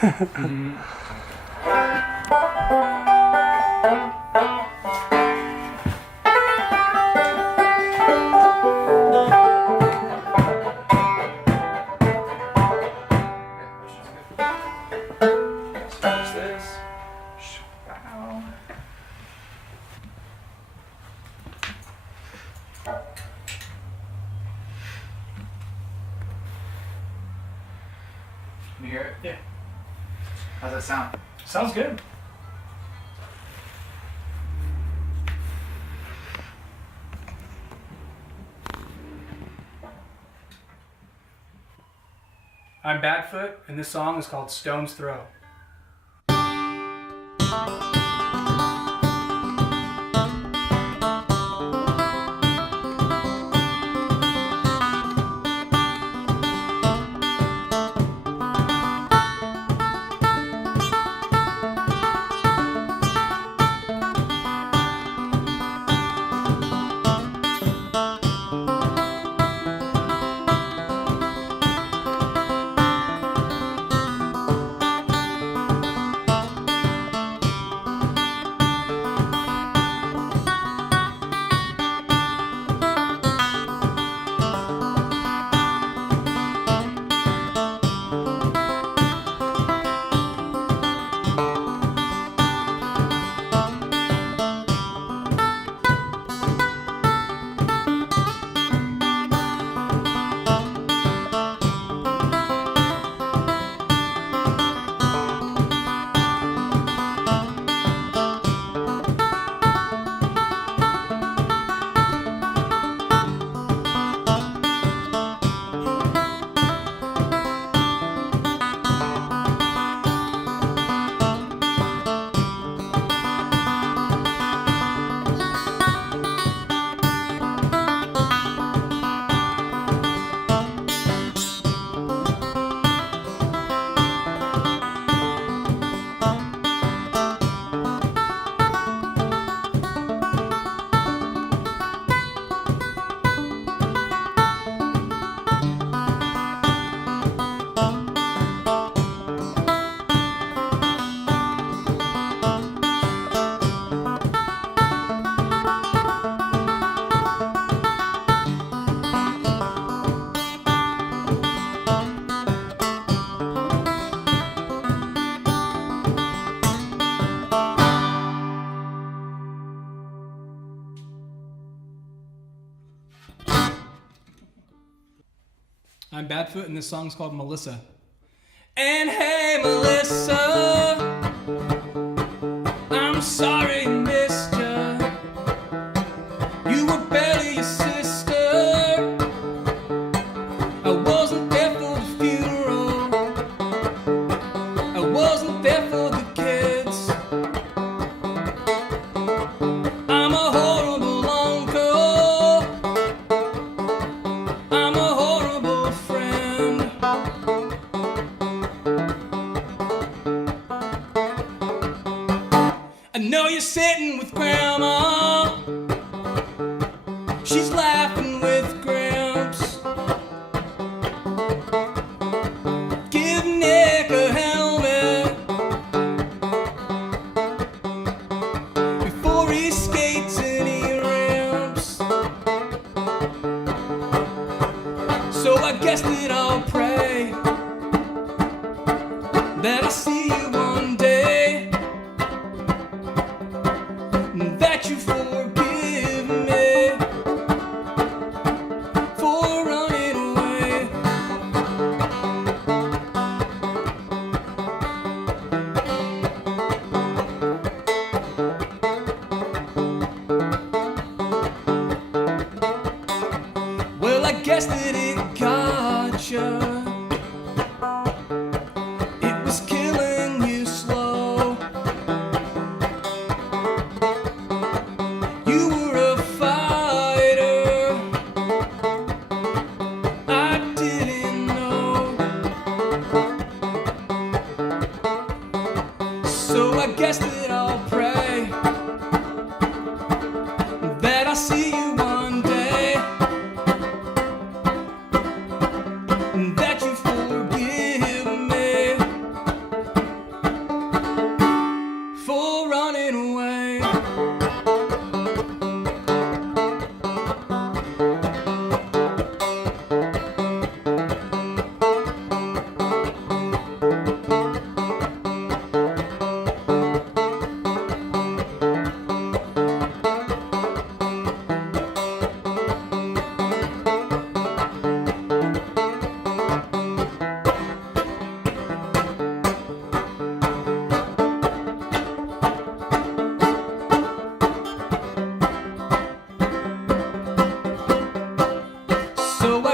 Mm-hmm. Finish this. Wow. Can you hear it? Yeah. How's that sound? Sounds good. I'm Badfoot, and this song is called Stone's Throw. I'm Badfoot, and this song's called Melissa. And hey, Melissa, I'm sorry I missed ya. You were barely your sister. I wasn't there for the funeral. I wasn't there for the kids. I'm a horrible uncle. I'm a horrible friend. I know you're sitting with Grandma. She's laughing with Gramps. Give Nick a helmet before he skates any ramps. So I guess that I'll pray that I see you one day, that you forgive me for running away. Well, I guess that it got you. It was killing you slow. You were a fighter. I didn't know. So I guess that I'll pray that I see you one day, that you forgive me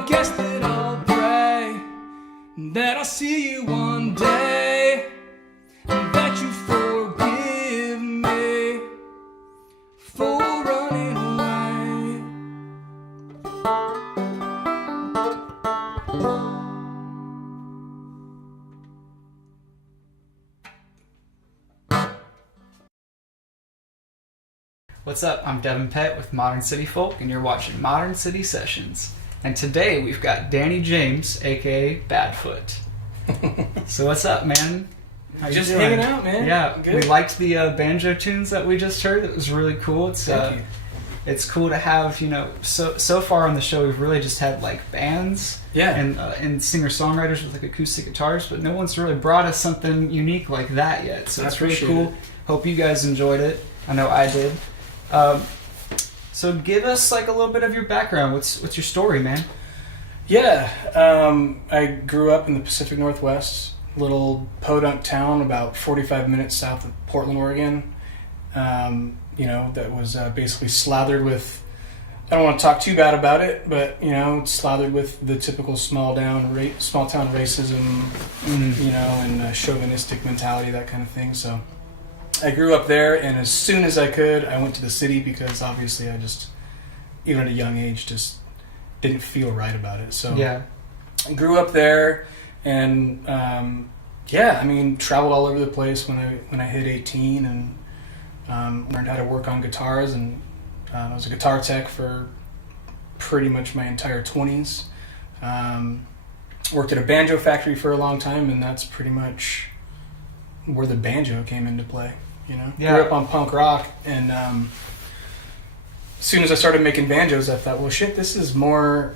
I guess that I'll pray that I'll see you one day, and that you forgive me for running away. What's up? I'm Devin Pett with Modern City Folk, and you're watching Modern City Sessions. And today we've got Danny James, aka Badfoot. So what's up, man? How you Just doing? hanging out, man. Yeah, Good. we liked the banjo tunes that we just heard. It was really cool. Thank you. It's cool to have, so far on the show we've really just had like bands Yeah. and singer-songwriters with like acoustic guitars, but no one's really brought us something unique like that yet. So I it's really appreciate cool. it. Hope you guys enjoyed it. I know I did. So give us like a little bit of your background. What's your story, man? Yeah, I grew up in the Pacific Northwest, little podunk town about 45 minutes south of Portland, Oregon. That was basically slathered with, I don't want to talk too bad about it, but, slathered with the typical small town racism, and chauvinistic mentality, that kind of thing. So I grew up there, and as soon as I could, I went to the city because obviously I just, even at a young age, just didn't feel right about it. So Yeah. I grew up there, and traveled all over the place when I hit 18, and learned how to work on guitars, and I was a guitar tech for pretty much my entire 20s. Worked at a banjo factory for a long time, and that's pretty much where the banjo came into play. Yeah. Grew up on punk rock, and as soon as I started making banjos, I thought, well, shit, this is more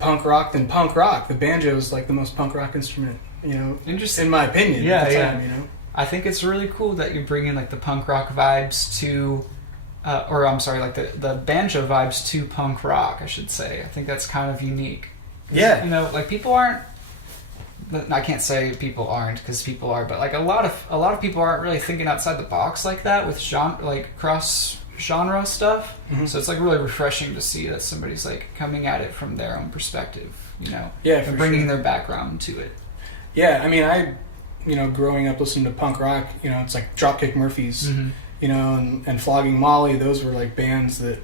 punk rock than punk rock. The banjo is like the most punk rock instrument, Interesting. in my opinion. Yeah, at the yeah. time, I think it's really cool that you're bringing like the punk rock vibes to, the banjo vibes to punk rock, I should say. I think that's kind of unique. Yeah. Like people aren't. I can't say people aren't, because people are, but like a lot of people aren't really thinking outside the box like that with cross genre stuff. Mm-hmm. So it's like really refreshing to see that somebody's like coming at it from their own perspective, Yeah, and for bringing sure. their background to it. Yeah, I mean, growing up listening to punk rock, it's like Dropkick Murphys, Mm-hmm. and Flogging Molly. Those were like bands that,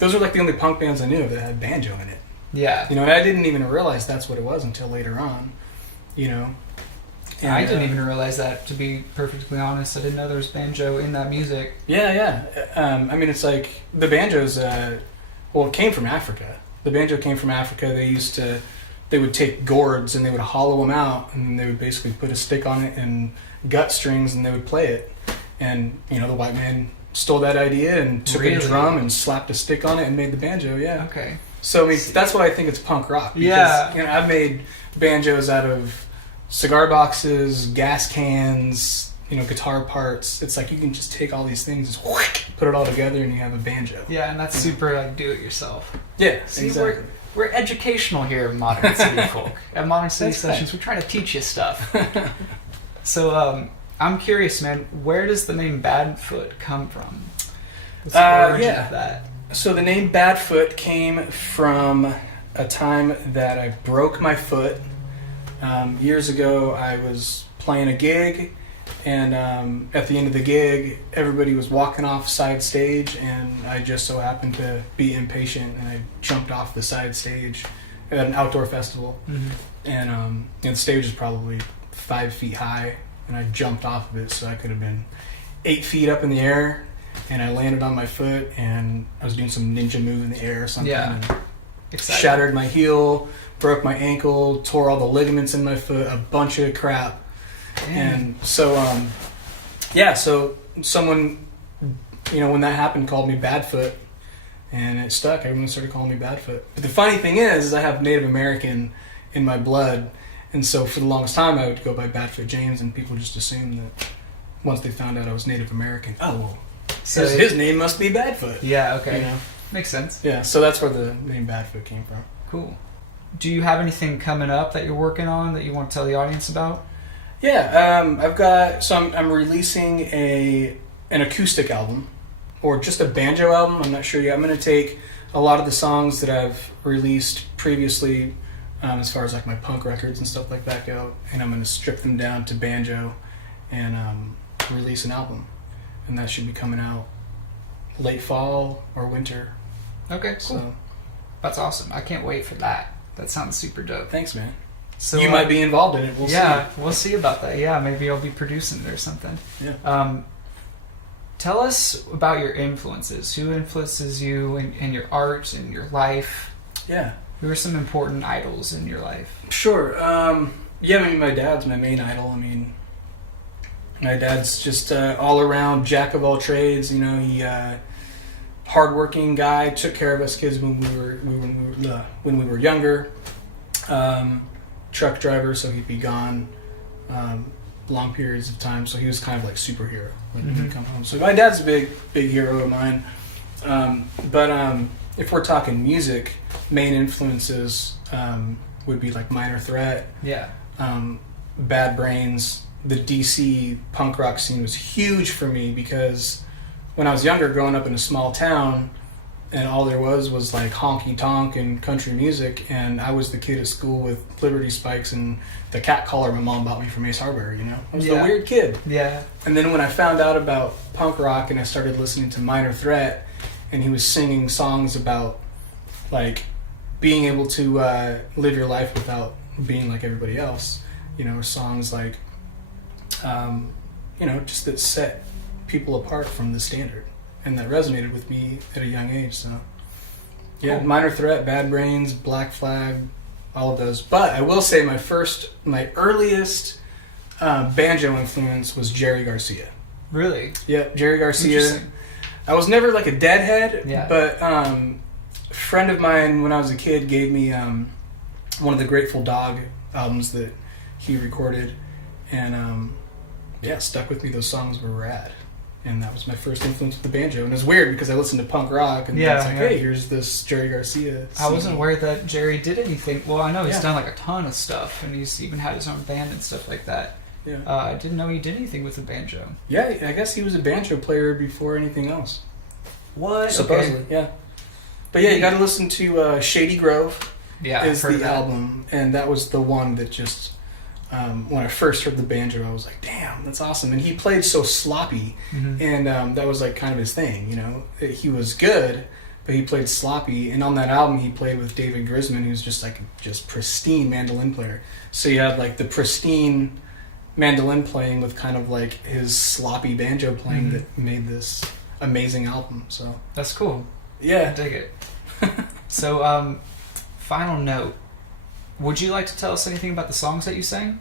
those were like the only punk bands I knew of that had banjo in it. Yeah. And I didn't even realize that's what it was until later on, And, I didn't even realize that, to be perfectly honest. I didn't know there was banjo in that music. Yeah. It's like the banjos, it came from Africa. The banjo came from Africa. They would take gourds and they would hollow them out, and they would basically put a stick on it and gut strings, and they would play it. And, the white man stole that idea and took a Really? drum and slapped a stick on it and made the banjo, yeah. Okay. So, that's why I think it's punk rock. Because, Yeah. I've made banjos out of cigar boxes, gas cans, guitar parts. It's like you can just take all these things, just put it all together, and you have a banjo. Yeah, and that's super like do it yourself. Yeah, See, exactly. we're educational here at Modern City Folk. At Modern City That's Sessions, we're trying to teach you stuff. So, I'm curious, man, where does the name Badfoot come from? What's the origin of that? So the name Badfoot came from a time that I broke my foot. Years ago, I was playing a gig, and at the end of the gig, everybody was walking off side stage, and I just so happened to be impatient, and I jumped off the side stage at an outdoor festival. Mm-hmm. And the stage is probably 5 feet high, and I jumped off of it, so I could have been 8 feet up in the air, and I landed on my foot, and I was doing some ninja move in the air or something. Yeah. And Exciting. shattered my heel, broke my ankle, tore all the ligaments in my foot, a bunch of crap. And so, so someone, when that happened, called me Badfoot, and it stuck. Everyone started calling me Badfoot. But the funny thing is I have Native American in my blood, and so for the longest time I would go by Badfoot James, and people just assumed that once they found out I was Native American, so his name must be Badfoot. Yeah, okay. Makes sense. Yeah, so that's where the name Badfoot came from. Cool. Do you have anything coming up that you're working on that you want to tell the audience about? Yeah, I'm releasing an acoustic album, or just a banjo album. I'm not sure yet. I'm going to take a lot of the songs that I've released previously, as far as like my punk records and stuff like that go, and I'm going to strip them down to banjo and release an album. And that should be coming out late fall or winter. Okay, cool. So, that's awesome. I can't wait for that. That sounds super dope. thanks, man. So you might be involved in it. We'll see. Yeah, we'll see about that. Yeah, maybe I'll be producing it or something. Yeah. Tell us about your influences. Who influences you in your art, in your life? Yeah. Who are some important idols in your life? Sure. Yeah, I mean, my dad's my main idol. I mean, my dad's just all around jack of all trades. You know, he hardworking guy. Took care of us kids when we were younger. Truck driver, so he'd be gone long periods of time. So he was kind of like superhero when he'd come home. So my dad's a big hero of mine. But if we're talking music, main influences would be like Minor Threat, Bad Brains. The DC punk rock scene was huge for me because when I was younger, growing up in a small town, and all there was like honky tonk and country music, and I was the kid at school with Liberty Spikes and the cat collar my mom bought me from Ace Hardware, you know? I was the weird kid. Yeah. And then when I found out about punk rock and I started listening to Minor Threat, and he was singing songs about like being able to live your life without being like everybody else, you know, songs like you know, just that set people apart from the standard. And that resonated with me at a young age. So, yeah, cool. Minor Threat, Bad Brains, Black Flag, all of those. But I will say my earliest banjo influence was Jerry Garcia. Really? Yep, Jerry Garcia. I was never like a deadhead, but a friend of mine when I was a kid gave me one of the Grateful Dog albums that he recorded, and stuck with me. Those songs were rad. And that was my first influence with the banjo. And it was weird because I listened to punk rock, and it's like, hey, here's this Jerry Garcia CD. I wasn't aware that Jerry did anything. Well, I know he's done like a ton of stuff, and he's even had his own band and stuff like that. Yeah. I didn't know he did anything with the banjo. Yeah, I guess he was a banjo player before anything else. What? Supposedly, okay. Yeah. But yeah, you got to listen to Shady Grove. Yeah, is the album, and that was the one that just. When I first heard the banjo, I was like, damn, that's awesome. And he played so sloppy, and that was like kind of his thing, you know. He was good, but he played sloppy. And on that album, he played with David Grisman, who's just pristine mandolin player. So you had like the pristine mandolin playing with kind of like his sloppy banjo playing that made this amazing album. So that's cool. Yeah. I dig it. So, final note. Would you like to tell us anything about the songs that you sang?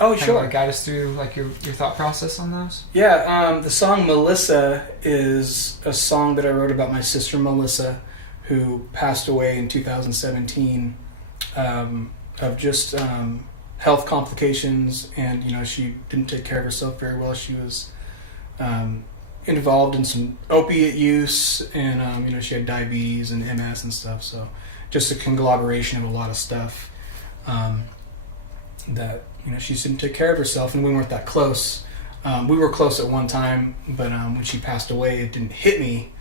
Oh, kind sure. of like guide us through like your thought process on those? Yeah, the song Melissa is a song that I wrote about my sister Melissa, who passed away in 2017 of just health complications, and you know, she didn't take care of herself very well. She was involved in some opiate use, and you know, she had diabetes and MS and stuff. So just a conglomeration of a lot of stuff. That, you know, she just didn't take care of herself, and we weren't that close. We were close at one time, but when she passed away, it didn't hit me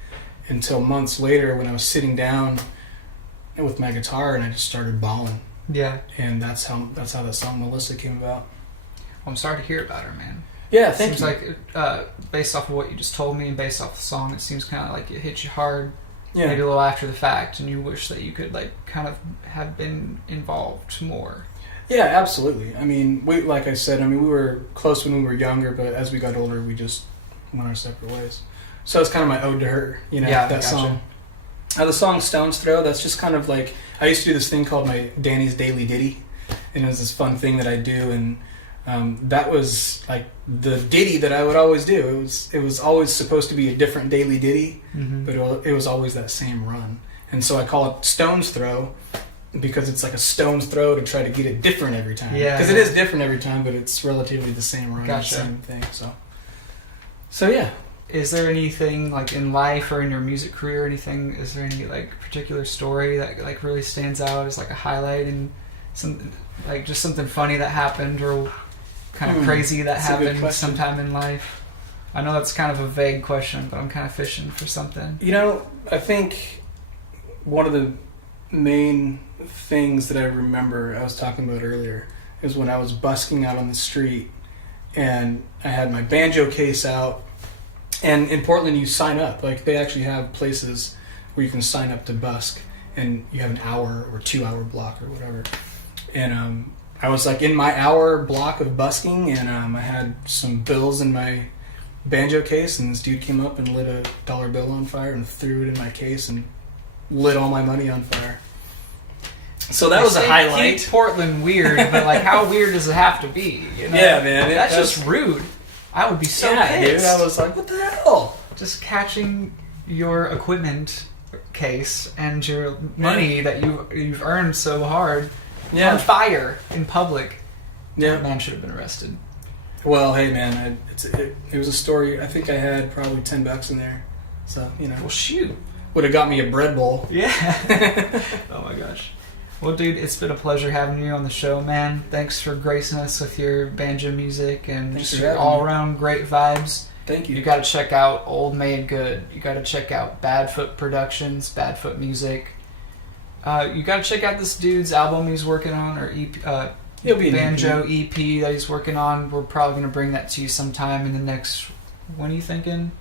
until months later when I was sitting down with my guitar and I just started bawling. Yeah. And that's how that song Melissa came about. Well, I'm sorry to hear about her, man. Yeah, thank you. Seems like, based off of what you just told me and based off the song, it seems kind of like it hit you hard. Yeah. Maybe a little after the fact, and you wish that you could like kind of have been involved more. Yeah, absolutely. I mean, like I said, we were close when we were younger, but as we got older, we just went our separate ways. So it's kind of my ode to her, you know, that song. The song Stone's Throw, that's just kind of like, I used to do this thing called my Danny's Daily Ditty, and it was this fun thing that I do, and that was like the ditty that I would always do. It was always supposed to be a different daily ditty, but it was always that same run. And so I call it Stone's Throw, because it's like a stone's throw to try to get it different every time. Yeah. Because it is different every time, but it's relatively the same run, the same thing. So yeah. Is there anything like in life or in your music career or anything, is there any like particular story that like really stands out as like a highlight, and some like just something funny that happened or kind of crazy that happened sometime in life? I know that's kind of a vague question, but I'm kind of fishing for something. You know, I think one of the main things that I remember I was talking about earlier is when I was busking out on the street and I had my banjo case out. And in Portland, you sign up. Like, they actually have places where you can sign up to busk, and you have an hour or 2 hour block or whatever. And I was like in my hour block of busking, and I had some bills in my banjo case, and this dude came up and lit a dollar bill on fire and threw it in my case and lit all my money on fire. So that was a highlight. Keep Portland weird, but like, how weird does it have to be? You know? Yeah, man. That's just rude. I would be so pissed. Dude, I was like, what the hell? Just catching your equipment case and your money that you've earned so hard on fire in public. Yeah. That man should have been arrested. Well, hey, man, it was a story. I think I had probably $10 in there. So, you know. Well, shoot. Would have got me a bread bowl. Yeah. Oh, my gosh. Well, dude, it's been a pleasure having you on the show, man. Thanks for gracing us with your banjo music and just your all-around great vibes. Thank you. You got to check out Old Made Good. You got to check out Badfoot Productions, Badfoot Music. You got to check out this dude's album he's working on, or EP, He'll be banjo EP that he's working on. We're probably going to bring that to you sometime in the next... When are you thinking?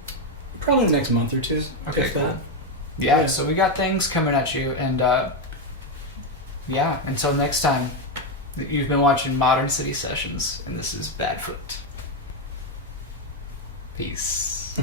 Probably the next month or two. Okay, cool. Yeah, so we got things coming at you, and yeah, until next time, you've been watching Modern City Sessions, and this is Badfoot. Peace.